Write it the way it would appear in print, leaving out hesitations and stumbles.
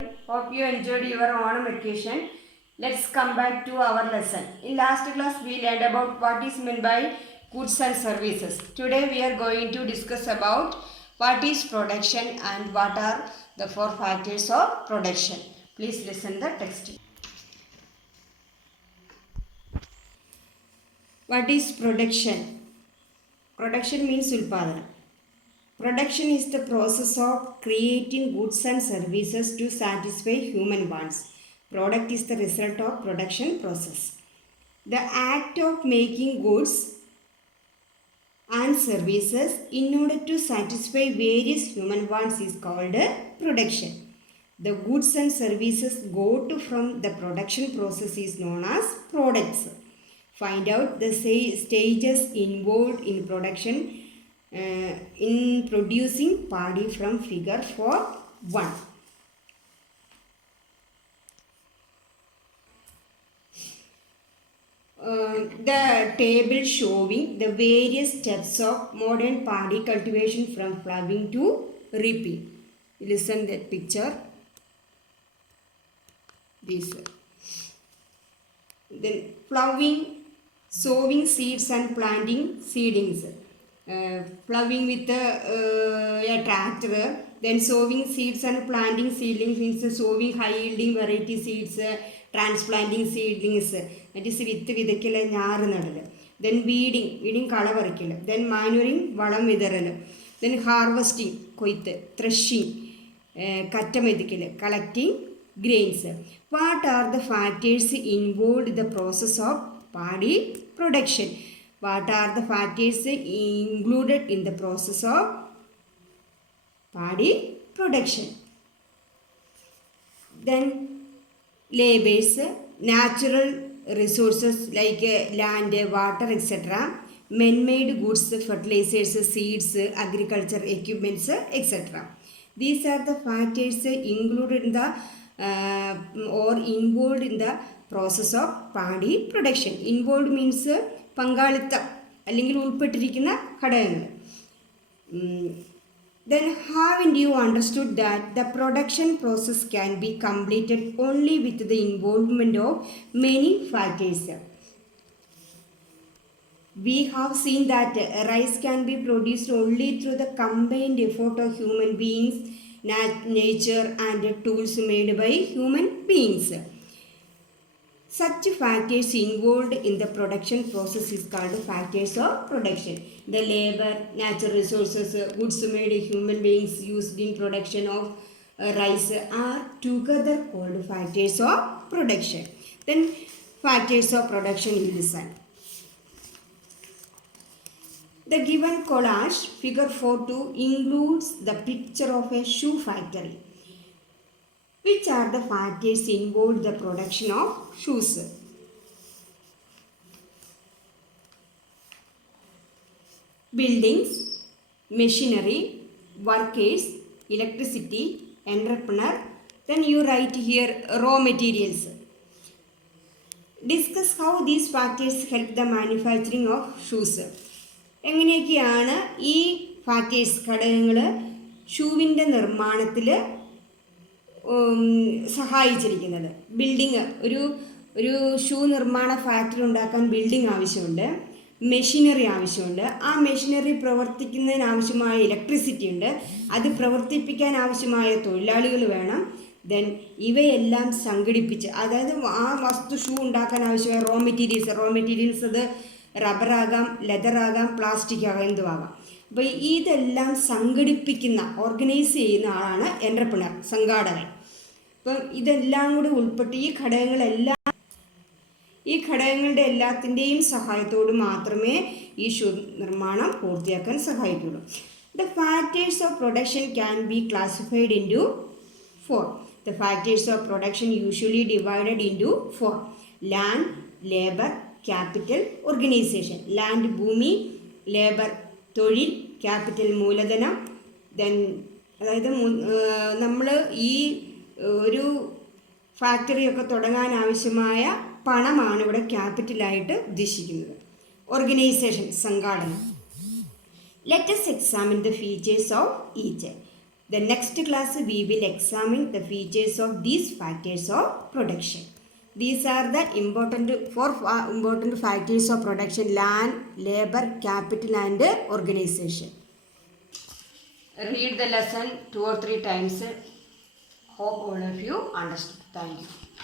Hope you enjoyed your Onam vacation. Let's come back to our lesson. In last class we learned about what is meant by goods and services. Today we are going to discuss about what is production and what are the four factors of production. Please listen the text. What is production? Production means ulpadana. Production is the process of creating goods and services to satisfy human wants. Product is the result of production process. The act of making goods and services in order to satisfy various human wants is called production. The goods and services got from the production process is known as products. Find out the stages involved in production in producing paddy from figure 4.1. The table showing the various steps of modern paddy cultivation from ploughing to reaping. Listen that picture. This. Then ploughing, sowing seeds and planting seedlings. Ploughing with a tractor, then sowing seeds and planting seedlings means sowing high yielding variety seeds, transplanting seedlings, that is വിത്ത് വിതയ്ക്കൽ ഞാറ് നടൽ, then weeding കള പറിക്കൽ, then manuring വളം വിതറൽ, then harvesting കൊയ്ത്ത്, threshing കറ്റ മെതിക്കൽ, collecting grains. What are the factors involved in the process of paddy production? What are the factors included in the process of paddy production? Then labors, natural resources like land, water, etc. Man-made goods, fertilizers, seeds, agriculture equipments, etc. These are the factors included in the or involved in the process of paddy production. Involved means പങ്കാളിത്തം അല്ലെങ്കിൽ ഉൾപ്പെട്ടിരിക്കുന്ന ഘടകങ്ങൾ. Then haven't you understood that the production process can be completed only with the involvement of many factors? We have seen that rice can be produced only through the combined effort of human beings, nature and tools made by human beings. Such factors involved in the production process is called factors of production. The labor, natural resources, goods made human beings used in production of rice are together called factors of production. Then factors of production you listen. The given collage figure 4.2 includes the picture of a shoe factory. Which are the factors involved in the production of shoes? Buildings, machinery, workers, electricity, entrepreneur. Then you write here raw materials. Discuss how these factors help the manufacturing of shoes. എങ്ങനെയൊക്കെയാണ് ഈ ഫാക്ടേഴ്സ് ഘടകങ്ങൾ ഷൂവിൻ്റെ നിർമ്മാണത്തിൽ സഹായിച്ചിരിക്കുന്നത്? ബിൽഡിങ്, ഒരു ഷൂ നിർമ്മാണ ഫാക്ടറി ഉണ്ടാക്കാൻ ബിൽഡിംഗ് ആവശ്യമുണ്ട്, മെഷീനറി ആവശ്യമുണ്ട്, ആ മെഷീനറി പ്രവർത്തിക്കുന്നതിനാവശ്യമായ ഇലക്ട്രിസിറ്റി ഉണ്ട്, അത് പ്രവർത്തിപ്പിക്കാൻ ആവശ്യമായ തൊഴിലാളികൾ വേണം. ദെൻ ഇവയെല്ലാം സംഘടിപ്പിച്ച്, അതായത് ആ വസ്തു ഷൂ ഉണ്ടാക്കാൻ ആവശ്യമായ റോ മെറ്റീരിയൽസ് അത് റബ്ബറാകാം, ലെതറാകാം, പ്ലാസ്റ്റിക് ആകാം, എന്തുവാകാം. അപ്പോൾ ഇതെല്ലാം സംഘടിപ്പിക്കുന്ന, ഓർഗനൈസ് ചെയ്യുന്ന ആളാണ് എൻ്റർപ്രണർ, സംഘാടകൻ. അപ്പം ഇതെല്ലാം കൂടി ഉൾപ്പെട്ട് ഈ ഘടകങ്ങളുടെ എല്ലാത്തിൻ്റെയും സഹായത്തോട് മാത്രമേ ഈ ഷൂ നിർമ്മാണം പൂർത്തിയാക്കാൻ സഹായിക്കുള്ളൂ. The factors of production can be classified into 4. The factors of production usually divided into 4. Land, labour, capital, organisation. Land ഭൂമി, ലേബർ തൊഴിൽ, ക്യാപിറ്റൽ മൂലധനം. ദെൻ അതായത് നമ്മൾ ഈ ഒരു ഫാക്ടറിയൊക്കെ തുടങ്ങാൻ ആവശ്യമായ പണമാണ് ഇവിടെ ക്യാപിറ്റലായിട്ട് ഉദ്ദേശിക്കുന്നത്. ഓർഗനൈസേഷൻ, സംഘാടനം. Let us examine the features of each. The next class we will examine the features of these factors of production. These are the four important factors of production: land, labor, capital and organization. Read the lesson 2 or 3 times. Hope all of you understood. Thank you.